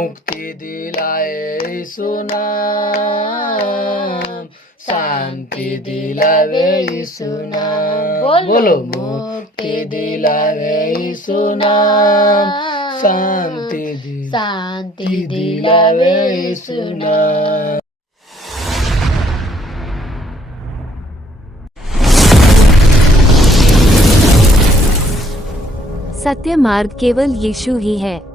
मुक्ति दिलाए यीशु नाम, शांति दिलावे यीशु नाम। बोलो मुक्ति दिलावे यीशु नाम, शांति दिलावे यीशु नाम। सत्य मार्ग केवल यीशु ही है।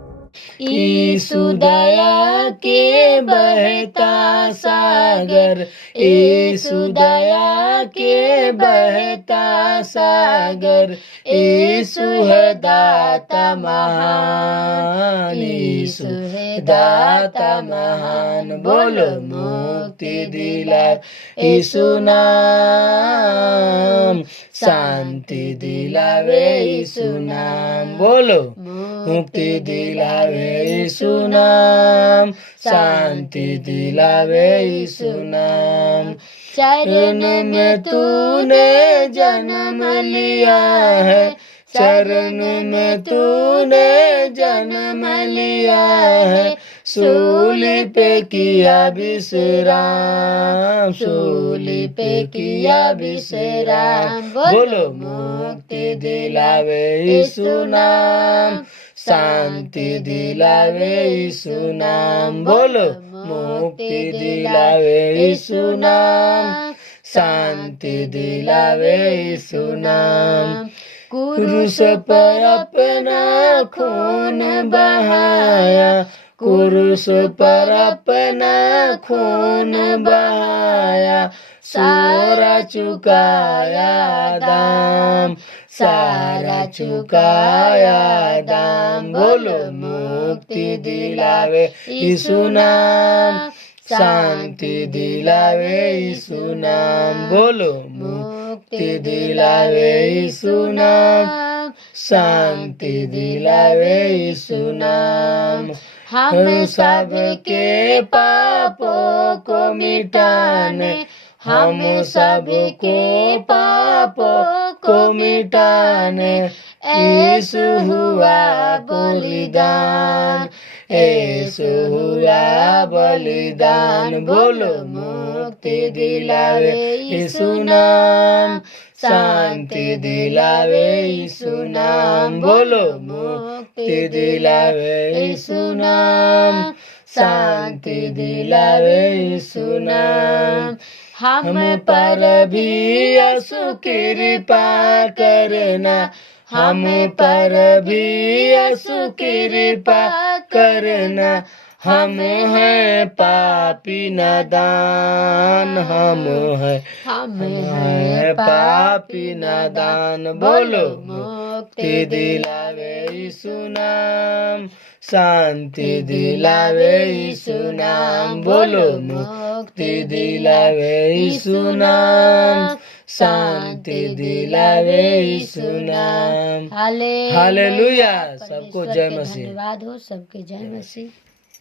यीशु दया के बहता सागर, यीशु दया के बहता सागर, यीशु है दाता महान, यीशु है दाता महान। बोलो मुक्ति दिला यीशु नाम, शांति दिलावे यीशु नाम। बोलो मुक्ति दिलावे यीशु नाम, शांति दिलावे यीशु नाम। चरण में तूने जन्म लिया है, चरण में तूने जन्म लिया है, सूली पे किया विश्राम, सूली पे किया विश्राम। बोलो मुक्ति दिलावे यीशु नाम, शांति दिलावे यीशु नाम। बोलो मुक्ति दिलावे यीशु नाम, शांति दिलावे यीशु नाम। क्रूस पर अपना खून बहाया, क्रूस पर अपना खून बहाया, सारा चुकाया दाम, सारा चुकाया दाम। बोलो मुक्ति दिलावे यीशु नाम, शांति दिलावे यीशु नाम। बोलो मुक्ति दिलावे यीशु नाम, शांति दिलावे यीशु नाम। हम सबके पापों को मिटाने, हम सबके पापों को मिटाने, यीशु हुआ बलिदान, यीशु हुआ बलिदान। बोलो मुक्ति दिलावे यीशु नाम, शांति दिलावे यीशु नाम। बोलो मुक्ति दिलावे यीशु नाम, शांति दिलावे यीशु नाम। हम पर भी यीशु कृपा करना, हम पर भी यीशु कृपा करना, हम हैं पापी नादान, हम हैं पापी नादान। बोलो मुक्ति दिलावे यीशु नाम, शांति दिलावे यीशु नाम। बोलो मुक्ति दिलावे यीशु नाम, शांति दिलावे यीशु नाम। हालेलुया। सबको जय मसीह। धन्यवाद हो सबके। जय मसीह।